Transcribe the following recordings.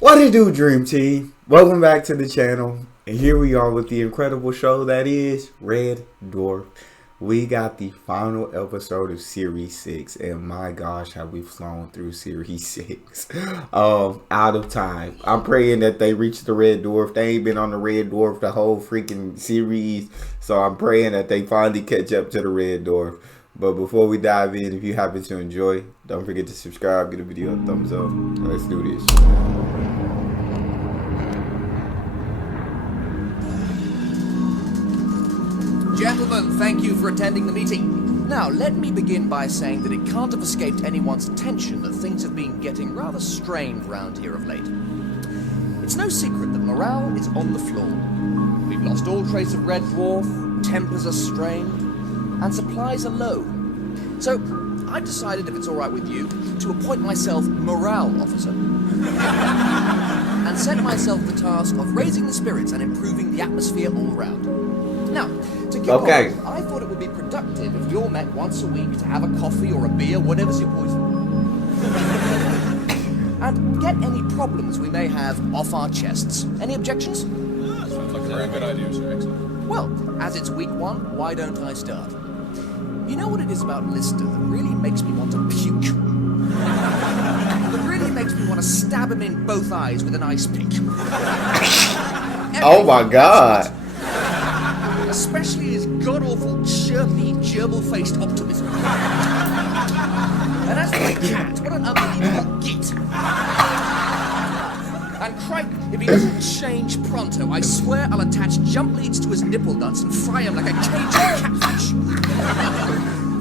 What it do, Dream Team? Welcome back to the channel. And here we are with the incredible show that is Red Dwarf. We got the final episode of Series 6. And my gosh, have we flown through Series 6. Out of time. I'm praying that they reach the Red Dwarf. They ain't been on the Red Dwarf the whole freaking series. So I'm praying that they finally catch up to the Red Dwarf. But before we dive in, if you happen to enjoy, don't forget to subscribe, give the video a thumbs up. Let's do this. Gentlemen, thank you for attending the meeting. Now, let me begin by saying that it can't have escaped anyone's attention that things have been getting rather strained round here of late. It's no secret that morale is on the floor. We've lost all trace of Red Dwarf, tempers are strained, and supplies are low. So, I've decided, if it's alright with you, to appoint myself morale officer and set myself the task of raising the spirits and improving the atmosphere all around. Now, to kick off, I thought it would be productive if you're met once a week to have a coffee or a beer, whatever's your poison, and get any problems we may have off our chests. Any objections? Sounds like a very good idea, sir. Excellent. Well, as it's week one, why don't I start? You know what it is about Lister that really makes me want to puke? That really makes me want to stab him in both eyes with an ice pick. Oh my god. Especially his god-awful, chirpy, gerbil-faced optimism. And as for my cat, what an unbelievable git. And Kryten, if he doesn't change pronto, I swear I'll attach jump leads to his nipple nuts and fry him like a caged catfish.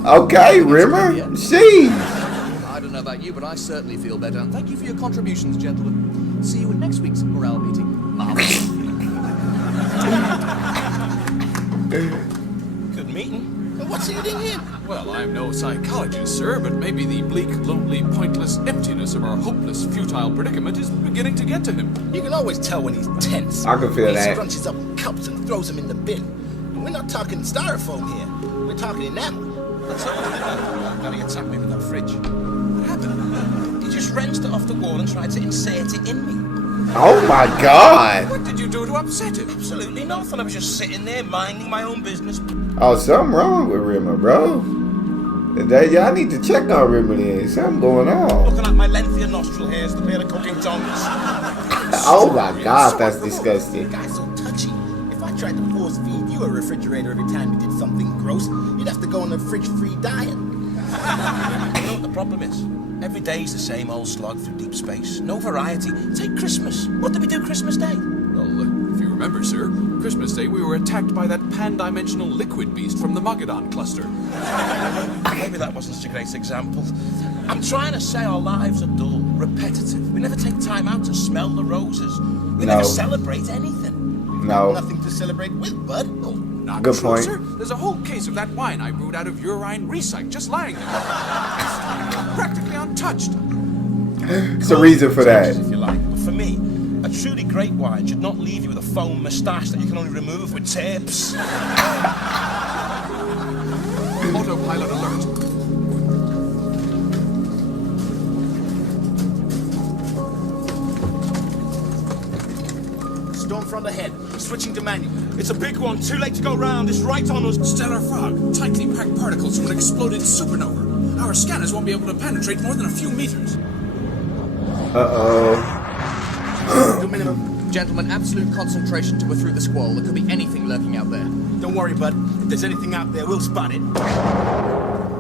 Okay, Rimmer. Jeez. I don't know about you, but I certainly feel better. And thank you for your contributions, gentlemen. See you at next week's morale meeting. Marvelous. Good meeting. What's eating him? Well, I'm no psychologist, sir, but maybe the bleak, lonely, pointless emptiness of our hopeless, futile predicament is beginning to get to him. You can always tell when he's tense. I can feel that. He scrunches up cups and throws them in the bin. And we're not talking styrofoam here. We're talking enamel. That's all. Gotta get something in the fridge. What happened? He just wrenched it off the wall and tried to insert it in me. Oh my god. What did you do to upset him? Absolutely nothing. I was just sitting there minding my own business. Oh, something wrong with Rimmer, bro. Y'all need to check on Rimmer then. Something going on. Looking at my lengthier nostril hairs, the pair of cooking tongues. Oh my god, that's disgusting. The guy's so touchy. If I tried to force feed you a refrigerator every time you did something gross, you'd have to go on a fridge-free diet. You know what the problem is? Every day's the same old slog through deep space. No variety. Take Christmas. What did we do Christmas Day? Well, if you remember, sir, Christmas Day we were attacked by that pan-dimensional liquid beast from the Mogadon cluster. Maybe that wasn't such a great example. I'm trying to say our lives are dull, repetitive. We never take time out to smell the roses. We never celebrate anything. No. Nothing to celebrate with, bud. Oh, Not Good true, point. sir. There's a whole case of that wine I brewed out of urine recycle just lying there. Practically untouched. It's a reason for that. If you like. But for me, a truly great wine should not leave you with a foam moustache that you can only remove with tapes. Autopilot alert. Stormfront ahead. Switching to manual. It's a big one. Too late to go round. It's right on us. Stellar fog. Tightly packed particles from an exploded supernova. Our scanners won't be able to penetrate more than a few meters. Uh-oh. Good minimum. Gentlemen, absolute concentration till we're through the squall. There could be anything lurking out there. Don't worry, bud. If there's anything out there, we'll spot it.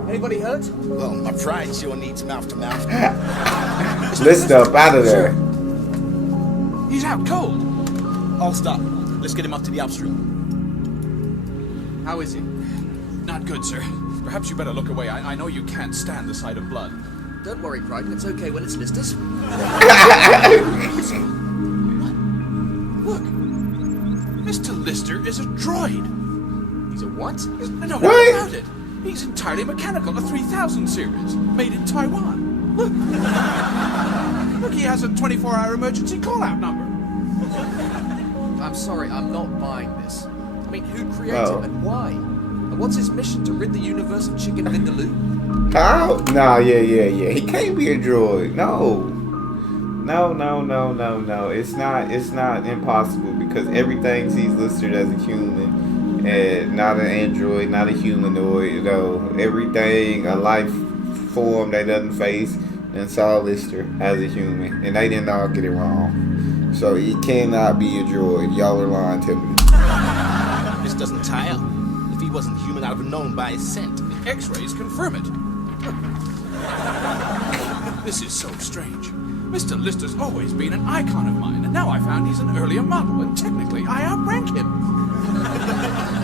Anybody hurt? Well, my pride sure needs mouth to mouth. Listen up, out of there. He's out cold. I'll stop. Let's get him up to the ops room. How is he? Not good, sir. Perhaps you better look away. I know you can't stand the sight of blood. Don't worry, Kryten. It's okay when it's Lister's. Look. Mr. Lister is a droid. He's a what? No, What? about it. He's entirely mechanical, a 3000 series, made in Taiwan. Look. Look, he has a 24-hour emergency call-out number. I'm sorry, I'm not buying this. I mean, who created him and why? And what's his mission? To rid the universe of Chicken Vindaloo? How? Nah, yeah. He can't be a droid. No. No. It's not. It's not impossible because everything he's listed as a human, and not an android, not a humanoid. You know, everything a life form that doesn't face, and saw listed as a human, and they didn't all get it wrong. So he cannot be a droid. Y'all are lying to me. This doesn't tie up. If he wasn't human, I'd have known by his scent. The X-rays confirm it. This is so strange. Mr. Lister's always been an icon of mine, and now I found he's an earlier model, and technically I outrank him.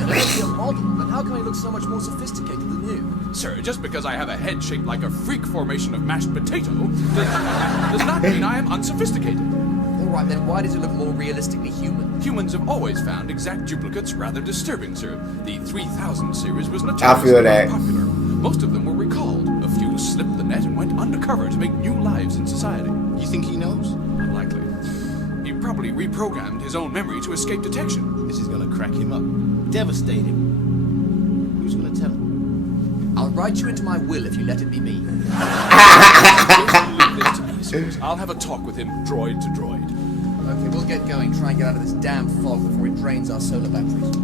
An earlier model? Then how come he looks so much more sophisticated than you? Sir, just because I have a head shaped like a freak formation of mashed potato does not mean I am unsophisticated. Alright, then why does he look more realistically human? Humans have always found exact duplicates rather disturbing, sir. The 3000 series was I notoriously feel that. popular. Most of them were recalled. A few slipped the net and went undercover to make new lives in society. You think he knows? Unlikely. He probably reprogrammed his own memory to escape detection. This is gonna crack him up. Devastate him. Who's gonna tell him? I'll write you into my will if you let it be me. Leave this to me, sirs. I'll have a talk with him, droid to droid. Okay, we'll get going. Try and get out of this damn fog before it drains our solar batteries.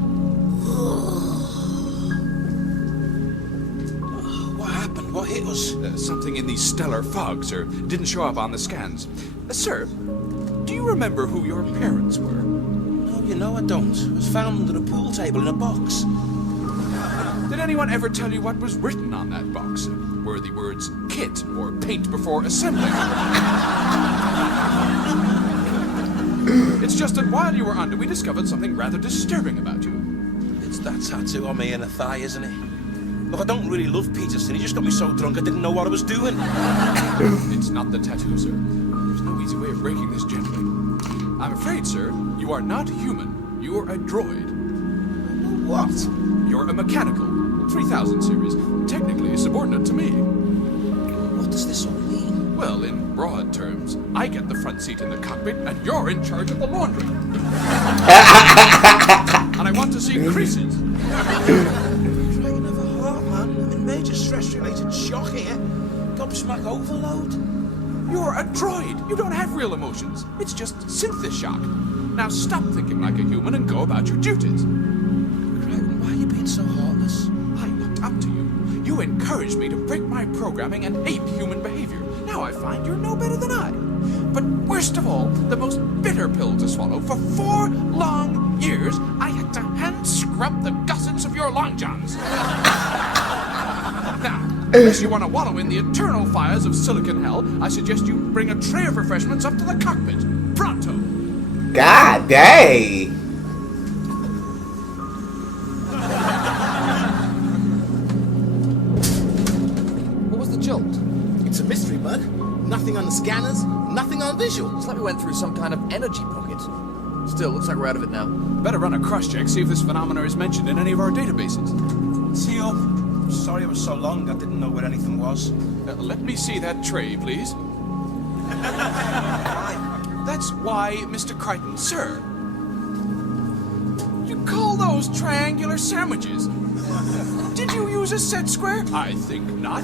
What happened? What hit us? Something in the stellar fog, sir. Didn't show up on the scans. Sir, do you remember who your parents were? No, you know I don't. It was found under the pool table in a box. Did anyone ever tell you what was written on that box? Were the words kit or paint before assembling? It's just that while you were under, we discovered something rather disturbing about you. It's that tattoo on my inner thigh, isn't it? Look, I don't really love Peterson. He just got me so drunk I didn't know what I was doing. It's not the tattoo, sir. There's no easy way of breaking this gently. I'm afraid, sir, you are not human. You are a droid. What? You're a mechanical, 3000 series, technically subordinate to me. What does this all mean? Well, in broad terms, I get the front seat in the cockpit, and you're in charge of the laundry. And I want to see creases. Dragging of a heart, man. I'm in major stress-related shock here. Gobsmack overload. You're a droid. You don't have real emotions. It's just synthesis shock. Now stop thinking like a human and go about your duties. Kryten, why are you being so heartless? I looked up to you. You encouraged me to break my programming and ape human behavior. Now I find you're no better than I. But worst of all, the most bitter pill to swallow, for 4 long years, I had to hand scrub the gussets of your long johns. Now, unless you want to wallow in the eternal fires of silicon hell, I suggest you bring a tray of refreshments up to the cockpit. Pronto. God dang. What was the jolt? It's a mystery, bud. Nothing on the scanners, nothing on visual. It's like we went through some kind of energy pocket. Still, looks like we're out of it now. Better run a cross-check, see if this phenomena is mentioned in any of our databases. See you. Sorry it was so long, I didn't know where anything was. Let me see that tray, please. That's why, Mr. Kryten, sir. You call those triangular sandwiches? Did you use a set square? I think not.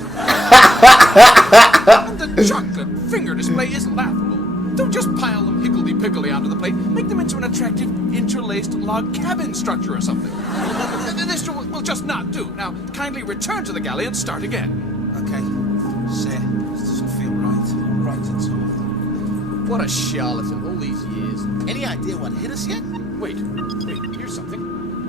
And the chocolate finger display is laughable. Don't just pile them higgledy-piggledy onto the plate. Make them into an attractive, interlaced log cabin structure or something. This will just not do. Now, kindly return to the galley and start again. Okay. Sir, this doesn't feel right. Right at all. What a charlatan, all these years. Any idea what hit us yet? Wait, here's something.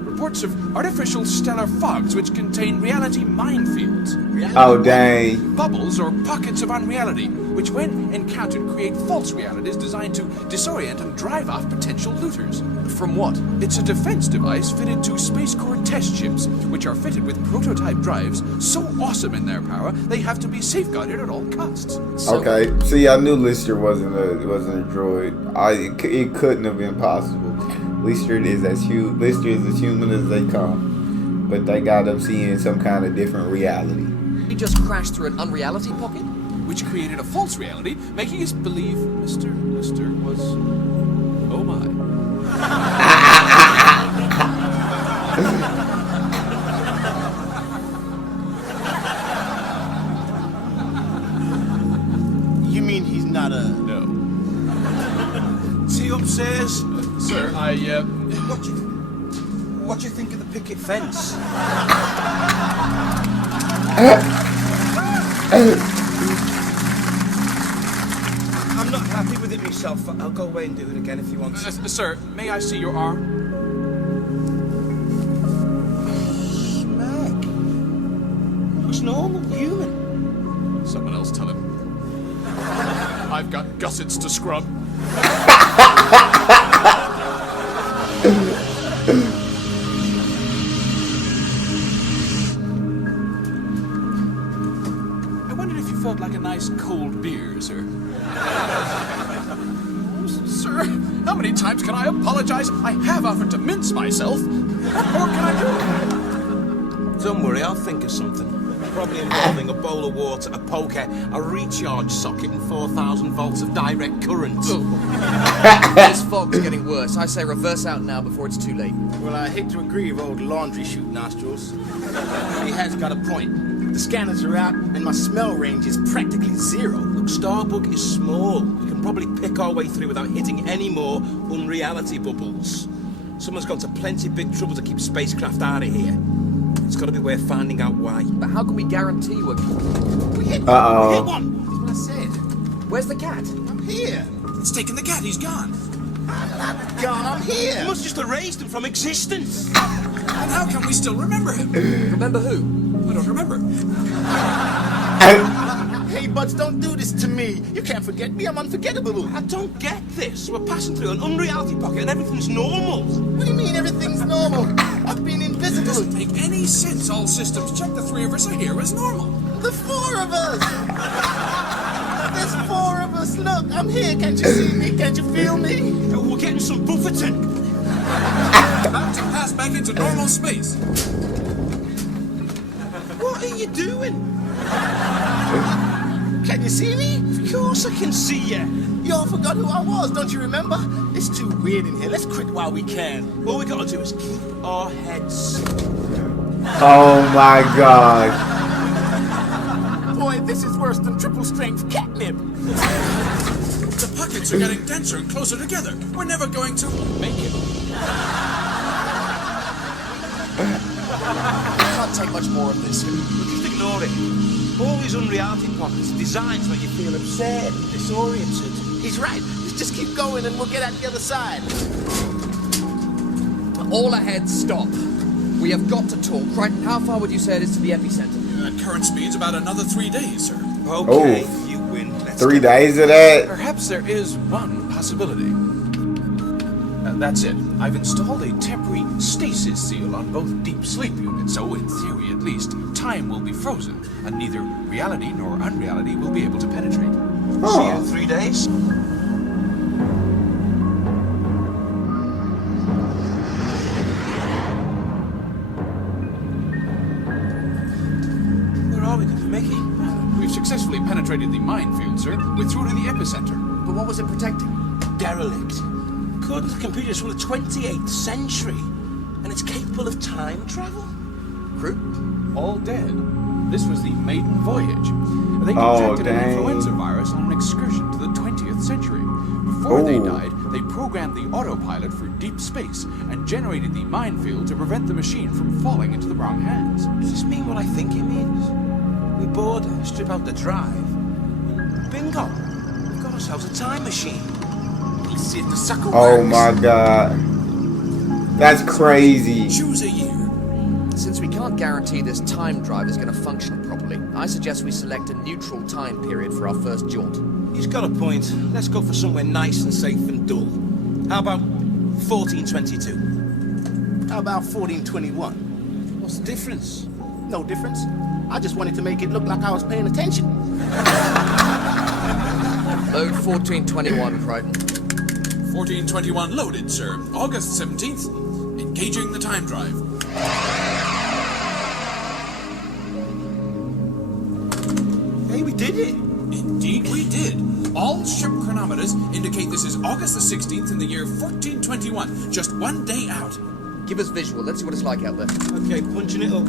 Reports of artificial stellar fogs which contain reality minefields. Oh, dang. Bubbles or pockets of unreality, which when encountered create false realities designed to disorient and drive off potential looters. From what? It's a defense device fitted to Space Corps test ships, which are fitted with prototype drives so awesome in their power, they have to be safeguarded at all costs. So, Okay. See, I knew Lister wasn't a droid. It couldn't have been possible. Lister is as human as they come, but they got them seeing some kind of different reality. he just crashed through an unreality pocket? Which created a false reality, making us believe Mr. Lister was... oh my. You mean he's not a... No. Is he upstairs? Sir, What do you think of the picket fence? I'm not happy with it myself. I'll go away and do it again if you want. Sir, may I see your arm? Mac. Looks normal, human. Someone else tell him. I've got gussets to scrub. I wondered if you felt like a nice cold beer, sir. Sir, how many times can I apologize? I have offered to mince myself. What more can I do? Don't worry, I'll think of something. Probably involving a bowl of water, a poker, a recharge socket, and 4,000 volts of direct current. This fog's getting worse. I say reverse out now before it's too late. Well, I hate to agree with old laundry chute nostrils. He has got a point. The scanners are out, and my smell range is practically zero. Look, Starbuck is small. We can probably pick our way through without hitting any more unreality bubbles. Someone's gone to plenty big trouble to keep spacecraft out of here. It's got to be a way of finding out why. But how can we guarantee we're... We hit one. Uh-oh. We hit one. That's what I said. Where's the cat? I'm here. It's taken the cat. He's gone. I'm not gone. I'm here. You must just erased him from existence. And how can we still remember him? Remember who? I don't remember. Hey, buds, don't do this to me. You can't forget me. I'm unforgettable. I don't get this. We're passing through an unreality pocket and everything's normal. What do you mean everything's normal? I've been invisible. It doesn't make any sense. All systems check. The three of us are here as normal. The four of us. There's four of us. Look, I'm here. Can't you see me? Can't you feel me? We're getting some buffeting. About to pass back into normal space. What are you doing? Can you see me? Of course I can see you. You all forgot who I was, don't you remember? It's too weird in here. Let's quit while we can. All we gotta do is keep our heads. Oh my god. Boy, this is worse than triple strength catnip. The pockets are getting denser and closer together. We're never going to make it. I can't take much more of this. Just ignore it. All these unreality pockets are designed to make you feel absurd and disoriented. He's right. Let's just keep going and we'll get out the other side. All ahead, stop. We have got to talk. Kryten, how far would you say it is to the epicenter? At current speed's about another 3 days, sir. Okay, you win. Let's 3 go. days of that? Perhaps there is one possibility. That's it. I've installed a temporary stasis seal on both deep sleep units, so in theory at least, time will be frozen, and neither reality nor unreality will be able to penetrate. See you in 3 days. Where are we going to make it? We've successfully penetrated the minefield, sir. We're through to the epicenter. But what was it protecting? Derelict. According to computers from the 28th century. And it's capable of time travel. Crew? All dead. This was the maiden voyage. They Oh, contracted an dang. influenza virus on an excursion to the 20th century. Before they died, they programmed the autopilot for deep space and generated the minefield to prevent the machine from falling into the wrong hands. Does this mean what I think it means? We board her, strip out the drive. Bingo! We've got ourselves a time machine. Let's see if the sucker works. Oh my god. That's crazy. Choose a year. Since we can't guarantee this time drive is going to function properly, I suggest we select a neutral time period for our first jaunt. He's got a point. Let's go for somewhere nice and safe and dull. How about 1422? How about 1421? What's the difference? No difference. I just wanted to make it look like I was paying attention. Load 1421, Kryten. 1421 loaded, sir. August 17th. Engaging the time drive. Hey, we did it. Indeed we did. All ship chronometers indicate this is August the 16th in the year 1421. Just 1 day out. Give us visual. Let's see what it's like out there. Okay, punching it up. I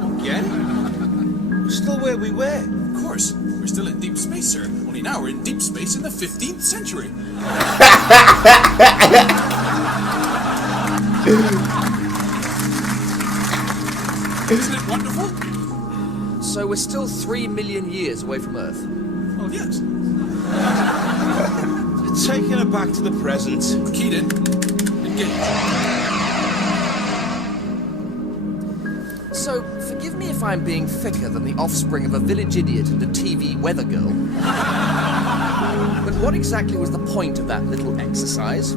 don't get it. We're still where we were. course. We're still in deep space, sir. Only now we're in deep space in the 15th century. Isn't it wonderful? So we're still 3 million years away from Earth. Well, yes. Taking her back to the present. Kryten, engage. So, forgive me if I'm being thicker than the offspring of a village idiot and a TV weather girl. But what exactly was the point of that little exercise?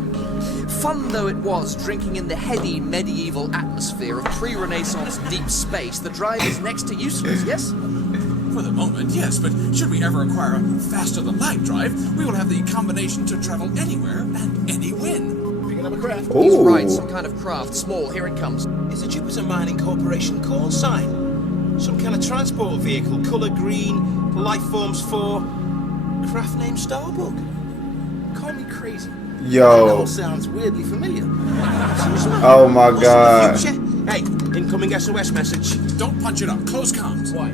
Fun though it was drinking in the heady medieval atmosphere of pre-Renaissance deep space, the drive is next to useless, yes? For the moment, yes, but should we ever acquire a faster-than-light drive, we will have the combination to travel anywhere and any when. Picking up a craft. He's right, some kind of craft, small, here it comes. It's a Jupiter Mining Corporation call sign. Some kind of transport vehicle, colour green, life forms 4, craft name Starbug. Call me crazy. Yo. That all sounds weirdly familiar. Oh my God. Hey, incoming SOS message. Don't punch it up. Close comms. Why?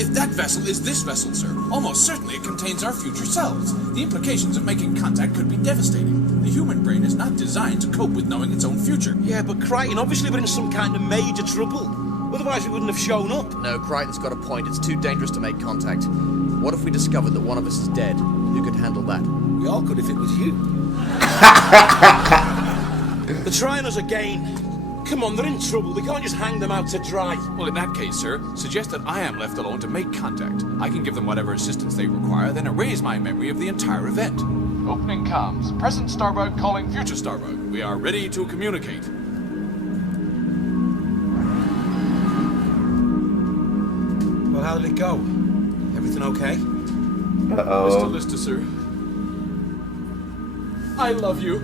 If that vessel is this vessel, sir, almost certainly it contains our future selves. The implications of making contact could be devastating. The human brain is not designed to cope with knowing its own future. Yeah, but Kryten, obviously we're in some kind of major trouble. Otherwise we wouldn't have shown up. No, Kryten's got a point. It's too dangerous to make contact. What if we discovered that one of us is dead? Who could handle that? We all could if it was you. They're trying us again. Come on, they're in trouble. We can't just hang them out to dry. Well, in that case, sir, suggest that I am left alone to make contact. I can give them whatever assistance they require, then erase my memory of the entire event. Opening comms. Present Starbug calling future Starbug. We are ready to communicate. Well, how did it go? Everything okay? Mr. Lister, sir. I love you.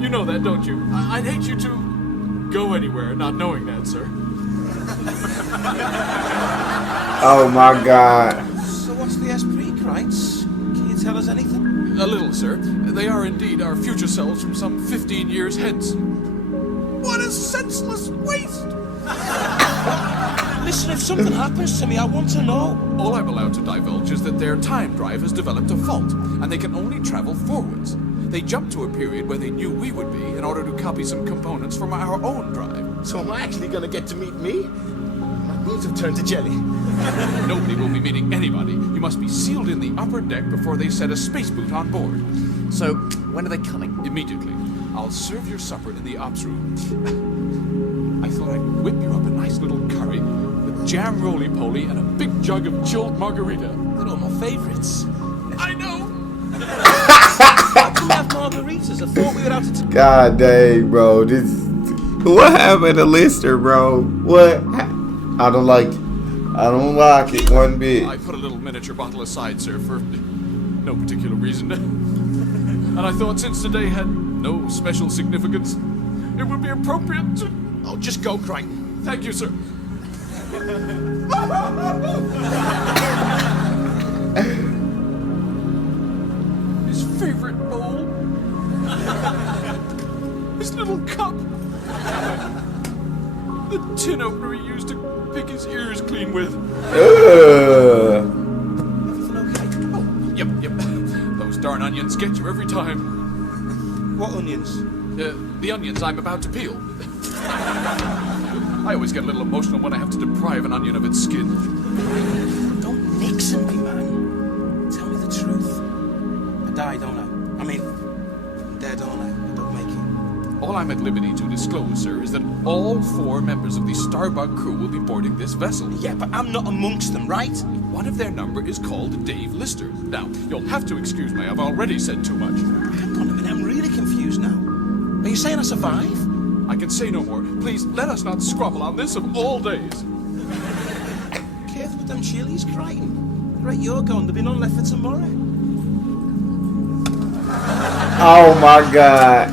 You know that, don't you? I'd hate you to go anywhere not knowing that, sir. Oh my God. So what's the Esprit, Kryten? Can you tell us anything? A little, sir. They are indeed our future selves from some 15 years hence. What a senseless waste! Listen, if something happens to me, I want to know. All I'm allowed to divulge is that their time drive has developed a fault, and they can only travel forwards. They jumped to a period where they knew we would be in order to copy some components from our own drive. So am I actually going to get to meet me? My beans have turned to jelly. Nobody will be meeting anybody. You must be sealed in the upper deck before they set a space boot on board. So, when are they coming? Immediately. I'll serve your supper in the ops room. I thought I'd whip you up a nice little curry with jam roly-poly and a big jug of chilled margarita. They're all my favorites. I know! How can we have margaritas? I thought we were out to... God dang, bro. This. What happened to Lister, bro? What? I don't like it. I don't like it one bit. I put a little miniature bottle aside, sir, for no particular reason. And I thought since today had no special significance, it would be appropriate to... Oh, just go, Kryten. Thank you, sir. His favorite bowl. His little cup. The tin opener he used to pick his ears clean with. Everything okay? Oh, yep. Those darn onions get you every time. What onions? The onions I'm about to peel. I always get a little emotional when I have to deprive an onion of its skin. Don't Nixon me, man. Tell me the truth. I die, don't I? I mean, I'm dead, don't I? I don't make it. All I'm at liberty to disclose, sir, is that all 4 members of the Starbug crew will be boarding this vessel. Yeah, but I'm not amongst them, right? One of their number is called Dave Lister. Now, you'll have to excuse me, I've already said too much. Hang on a minute, I'm really confused now. Are you saying I survive? I can say no more. Please, let us not squabble on this of all days. Careful with them chilies, Kryten. Right, you're gone. There'll be none left for tomorrow. Oh my God.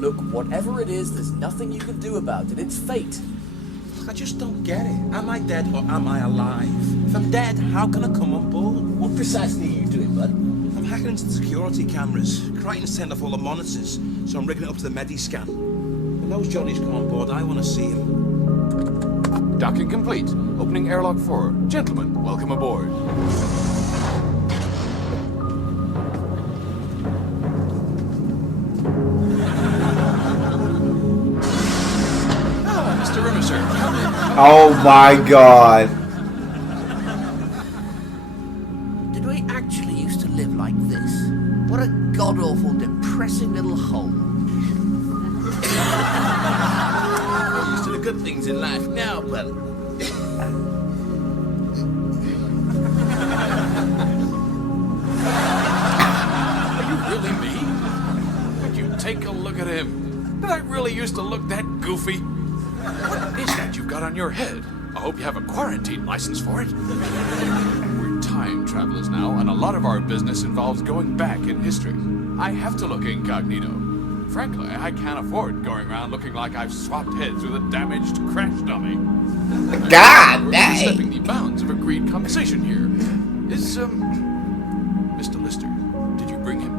Look, whatever it is, there's nothing you can do about it. It's fate. I just don't get it. Am I dead or am I alive? If I'm dead, how can I come on board? What precisely are you doing, bud? I'm hacking into the security cameras. Kryten's turned off all the monitors, so I'm rigging it up to the Medi-scan. When those Johnnies come on board, I want to see him. Docking complete. Opening airlock 4. Gentlemen, welcome aboard. Ah, Mr. Rimmer, sir. Come in. Oh my god. Did we actually used to live like this? What a god-awful, depressing little hole. We're used to the good things in life now, but Are you really me? Would you take a look at him? Did I really used to look that goofy? What is that you've got on your head? I hope you have a quarantine license for it. We're time travelers now, and a lot of our business involves going back in history. I have to look incognito. Frankly, I can't afford going around looking like I've swapped heads with a damaged crash dummy. God We're dang. stepping the bounds of agreed conversation here. Is, Mr. Lister, did you bring him?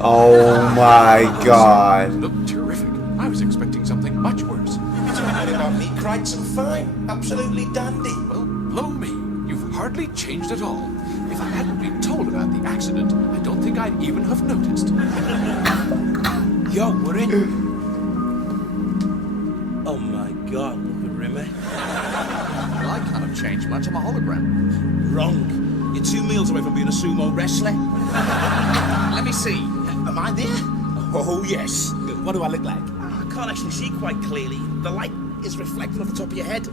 Oh my god. Look terrific. I was expecting something much worse. don't worry about me, Kryten. Fine. Absolutely dandy. Well, blow me. You've hardly changed at all. If I hadn't been told about the accident, I don't think I'd even have noticed. Yo, we're in. Oh my god, look at Rimmer. Well, I can't have changed much. I'm a hologram. Wrong. You're 2 meals away from being a sumo wrestler. Let me see. Am I there? Oh, yes. What do I look like? I can't actually see quite clearly. The light is reflecting off the top of your head.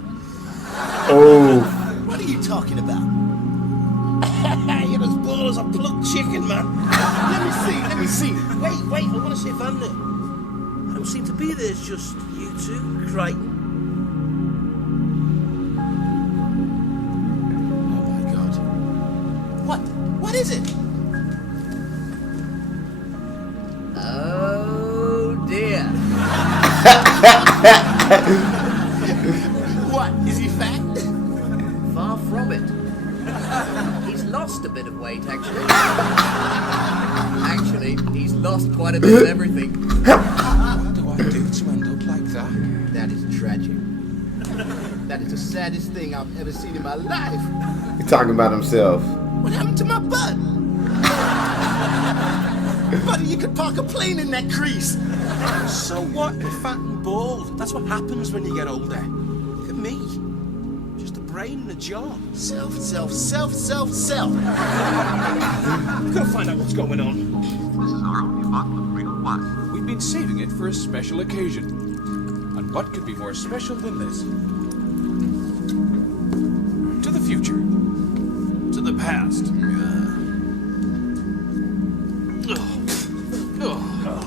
Oh. What are you talking about? You're as bald as a plucked chicken, man. Let me see. Wait, I want to see if I'm there. I don't seem to be there. It's just you two, Kryten. Oh my god. What is it? Oh dear. What? Is he fat? Far from it. He's lost a bit of weight, actually. Actually, he's lost quite a bit of everything. What do I do to end up like that? That is tragic. That is the saddest thing I've ever seen in my life. He's talking about himself. What happened to my butt? Buddy, you could park a plane in that crease. So what? You're fat and bald. That's what happens when you get older. Look at me. Just a brain and a jaw. Self. Gotta find out what's going on. This is our only bottle of real wine. We've been saving it for a special occasion. And what could be more special than this? To the future. To the past.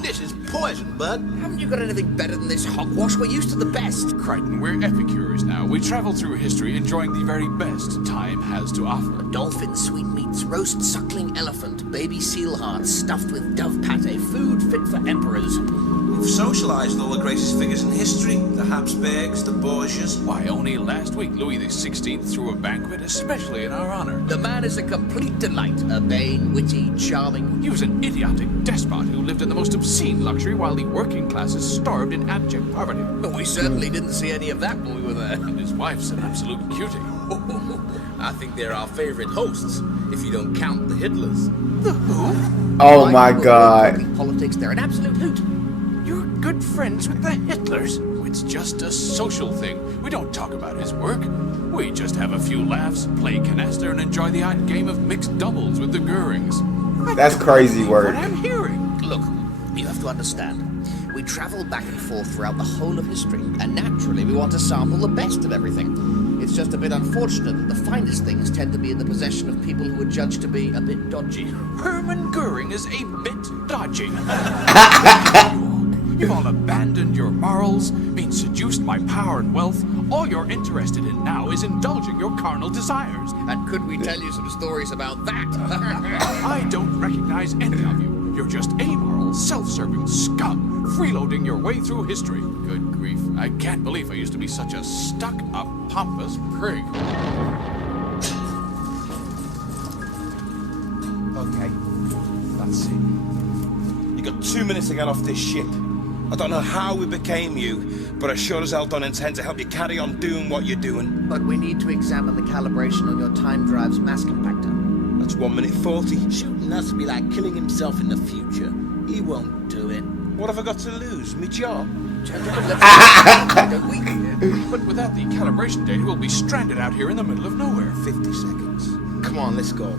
This is poison, bud. Haven't you got anything better than this hogwash? We're used to the best. Kryten, we're epicures now. We travel through history enjoying the very best time has to offer. Dolphin sweetmeats, roast suckling elephant, baby seal hearts stuffed with dove pate, food fit for emperors. We've socialised all the greatest figures in history. The Habsburgs, the Borgias. Why, only last week Louis XVI threw a banquet especially in our honor. The man is a complete delight, urbane, witty, charming. He was an idiotic despot who lived in the most obscene luxury while the working classes starved in abject poverty. But we certainly didn't see any of that when we were there. And his wife's an absolute cutie. I think they're our favorite hosts, if you don't count the Hitlers. The who? Oh my god. Talking politics, they're an absolute hoot. You're good friends with the Hitlers. It's just a social thing. We don't talk about his work. We just have a few laughs, play canasta, and enjoy the odd game of mixed doubles with the Goerings. That's crazy What work. I'm hearing. Look, you have to understand. We travel back and forth throughout the whole of history, and naturally we want to sample the best of everything. It's just a bit unfortunate that the finest things tend to be in the possession of people who are judged to be a bit dodgy. Hermann Goering is a bit dodgy. You've all abandoned your morals, been seduced by power and wealth. All you're interested in now is indulging your carnal desires. And could we tell you some stories about that? I don't recognize any of you. You're just amoral, self-serving scum, freeloading your way through history. Good grief, I can't believe I used to be such a stuck-up, pompous prig. Okay, that's it. You got 2 minutes to get off this ship. I don't know how we became you, but I sure as hell don't intend to help you carry on doing what you're doing. But we need to examine the calibration on your time drive's mass compactor. That's 1 minute 40. Shooting us would be like killing himself in the future. He won't do it. What have I got to lose? Me job? Gentlemen, let's don't we? But without the calibration data, we'll be stranded out here in the middle of nowhere. 50 seconds. Come on, let's go.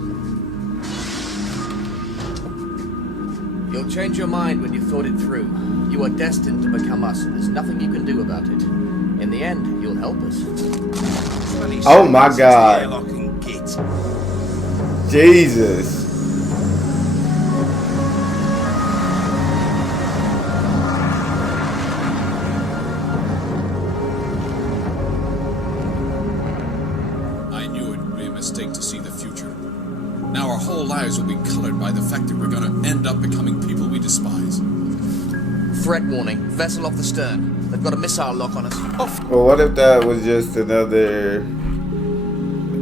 You'll change your mind when you've thought it through. You are destined to become us, and there's nothing you can do about it. In the end, you'll help us. Oh my God. Airlock and git. Jesus. I knew it would be a mistake to see the future. Now our whole lives will be colored by the fact that we're going to end up becoming people we despise. Threat warning. Vessel off the stern. They've got a missile lock on us. Well, what if that was just another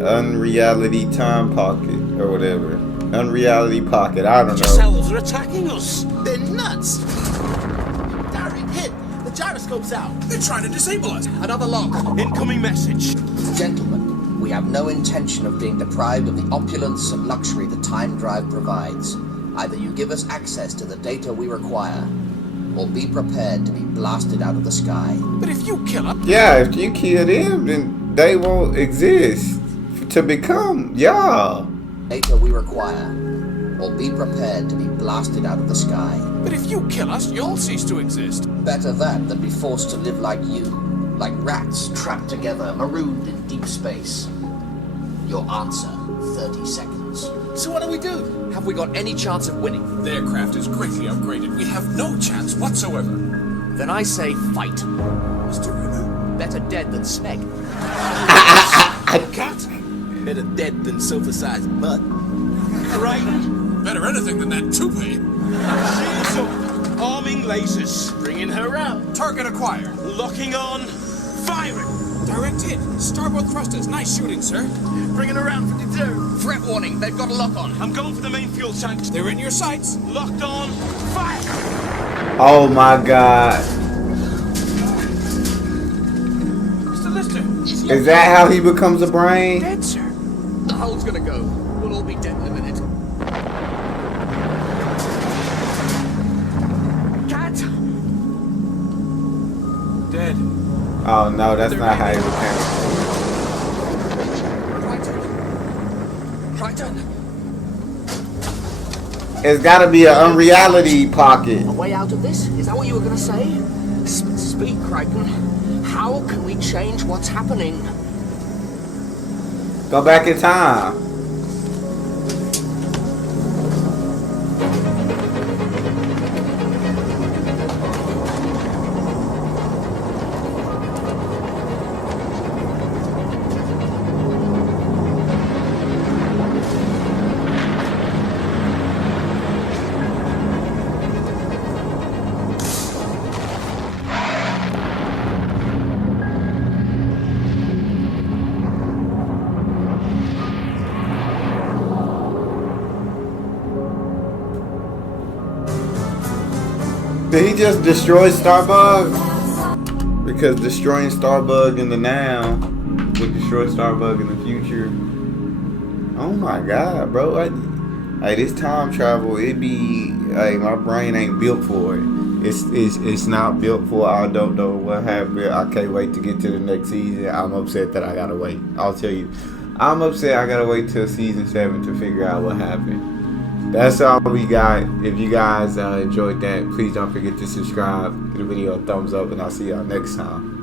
unreality time pocket or whatever? Unreality pocket. I don't Your know. selves are attacking us. They're nuts. Direct hit. The gyroscope's out. They're trying to disable us. Another lock. Incoming message. Gentlemen, we have no intention of being deprived of the opulence and luxury the time drive provides. Either you give us access to the data we require, or be prepared to be blasted out of the sky. But if you kill us, Yeah, if you kill them, then they won't exist to become y'all. Data we require, or be prepared to be blasted out of the sky. you'll cease to exist. Better that than be forced to live like you, like rats trapped together, marooned in deep space. Your answer, 30 seconds. So what do we do? Have we got any chance of winning? The aircraft is greatly upgraded. We have no chance whatsoever. Then I say fight. Mr. Runu. Better dead than Smeg. Cat? Better dead than sofa-sized butt. Kryten. Better anything than that toupee. Shields up. Arming lasers. Bringing her out. Target acquired. Locking on. Firing. Direct hit. Starboard thrusters. Nice shooting, sir. Bringing her out for dessert. Threat warning, they've got a lock on. I'm going for the main fuel tanks. They're in your sights. Locked on. Fire. Oh my God. Mr. Lister. Is that how he becomes a brain? Dead, sir. The hull's gonna go. We'll all be dead in a minute. Cat! Dead. Oh no, that's not how he became. Kryten! It's gotta be an unreality pocket. A way out of this? Is that what you were gonna say? Speak, Kryten. How can we change what's happening? Go back in time. Did he just destroy Starbug? Because destroying Starbug in the now would destroy Starbug in the future. Oh my God, bro! Like this time travel, it be like my brain ain't built for it. It's not built for. I don't know what happened. I can't wait to get to the next season. I'm upset that I gotta wait. I'll tell you, I'm upset I gotta wait till season 7 to figure out what happened. That's all we got. If you guys enjoyed that, please don't forget to subscribe, give the video a thumbs up, and I'll see y'all next time.